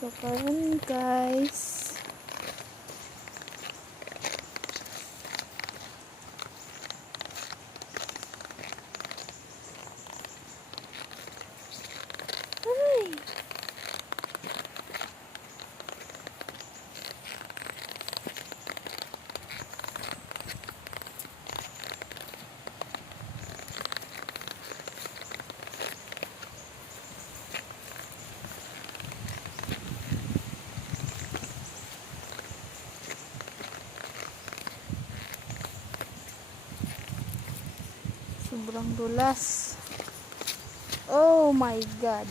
So, karon guys. Ay. Sobrang dulas. Oh my God.